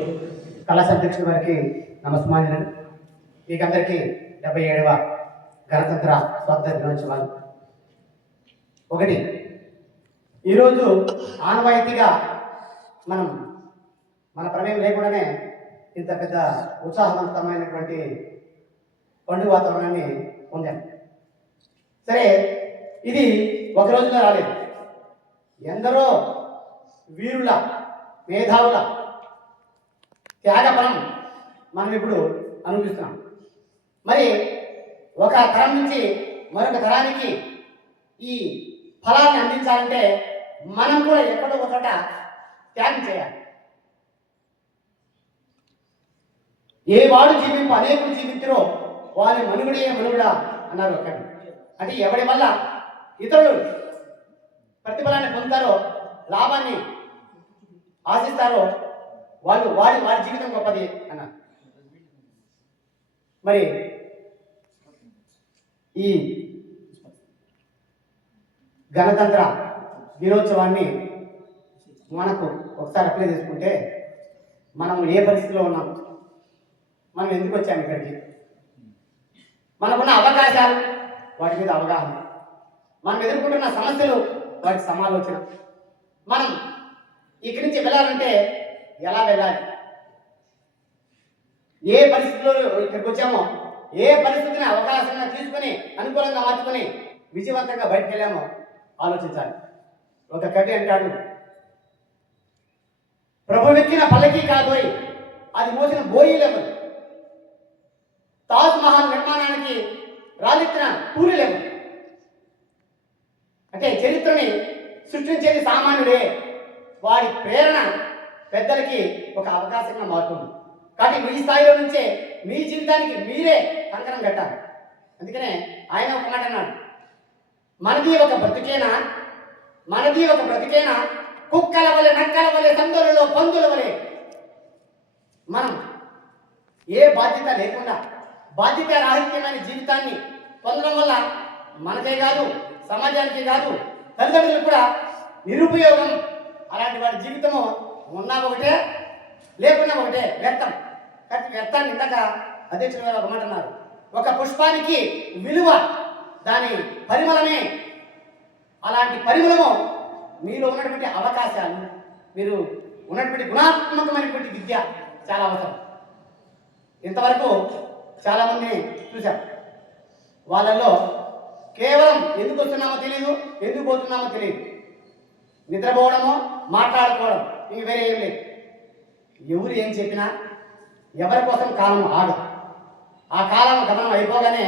కళాశాల అధ్యక్షుల వారికి నమస్మాంజనం మీకందరికీ డెబ్బై ఏడవ గణతంత్ర స్వాతంత్ర దినోత్సవాలు. ఒకటి ఈరోజు ఆనవాయితీగా మనం మన ప్రమేయం లేకుండానే ఇంత పెద్ద ఉత్సాహవంతమైనటువంటి పండుగ వాతావరణాన్ని పొందాం. సరే ఇది ఒక రోజులో రాలేదు. ఎందరో వీరుల మేధావుల త్యాగఫలం మనం ఇప్పుడు అనుభవిస్తున్నాం. మరి ఒక తరం నుంచి మరొక తరానికి ఈ ఫలాన్ని అందించాలంటే మనం కూడా ఎక్కడో ఒక చోట త్యాగం చేయాలి. ఏ వాడు జీవింపు అనేకులు జీవించరో వారి మనుగుడే మనుగుడ అన్నారు అక్కడ అంటే ఎవడి వల్ల ఇతరులు ప్రతిఫలాన్ని పొందుతారో లాభాన్ని ఆశిస్తారో వాళ్ళు వాడి వాడి జీవితం గొప్పది అన్నారు. మరి ఈ గణతంత్ర దినోత్సవాన్ని మనకు ఒకసారి అప్లై చేసుకుంటే మనం ఏ పరిస్థితిలో ఉన్నాం? మనం ఎందుకు వచ్చాము ఇక్కడికి? మనకున్న అవకాశాలు వాటి మీద అవగాహన. మనం ఎదుర్కొంటున్న సమస్యలు వాటి సమాలోచన. మనం ఇక్కడి నుంచి వెళ్ళాలంటే ఎలా వెళ్ళాలి? ఏ పరిస్థితిలో ఇక్కడికి వచ్చామో ఏ పరిస్థితిని అవకాశంగా తీసుకుని అనుకూలంగా మార్చుకొని విజయవంతంగా బయటకు వెళ్ళామో ఆలోచించాలి. ఒక కవి అంటాడు ప్రభువెక్కిన పల్లకి కాదోయ్ అది మోసిన బోయి లెవెల్ తాజ్ మహల్ నిర్మాణానికి రాజెత్తిన పూరి లెవెల్ అంటే చరిత్రని సృష్టించేది సామాన్యుడే. వారి ప్రేరణ పెద్దలకి ఒక అవకాశంగా మారుతుంది. కానీ మీ స్థాయిలో నుంచే మీ జీవితానికి మీరే కంకణం కట్టాలి. అందుకనే ఆయన ఒక మాట అన్నాడు. మనది ఒక బ్రతికేనా? మనది ఒక బ్రతికేనా? కుక్కల వలె నక్కల వలె సందులలో పందుల వలె మనం ఏ బాధ్యత లేకుండా బాధ్యత రాహిత్యమైన జీవితాన్ని పొందడం వల్ల మనకే కాదు సమాజానికే కాదు తల్లిదండ్రులు కూడా నిరుపయోగం. అలాంటి వాడి జీవితము ఉన్నా ఒకటే లేకున్నా ఒకటే వ్యర్థం. కాబట్టి వ్యర్థాన్ని ఇందాక అధ్యక్షుల గారు ఒక మాట అన్నారు. ఒక పుష్పానికి విలువ దాని పరిమళమే. అలాంటి పరిమళము మీలో ఉన్నటువంటి అవకాశాలు మీరు ఉన్నటువంటి గుణాత్మకమైనటువంటి విద్య చాలా అవసరం. ఇంతవరకు చాలామంది చూశాం. వాళ్ళల్లో కేవలం ఎందుకు వస్తున్నామో తెలియదు ఎందుకు పోతున్నామో తెలియదు నిద్రపోవడమో మాట్లాడుకోవడం. ఇంక వేరే ఏం లేదు. ఎవరు ఏం చెప్పినా ఎవరి కోసం కాలం ఆడు ఆ కాలం గమనం అయిపోగానే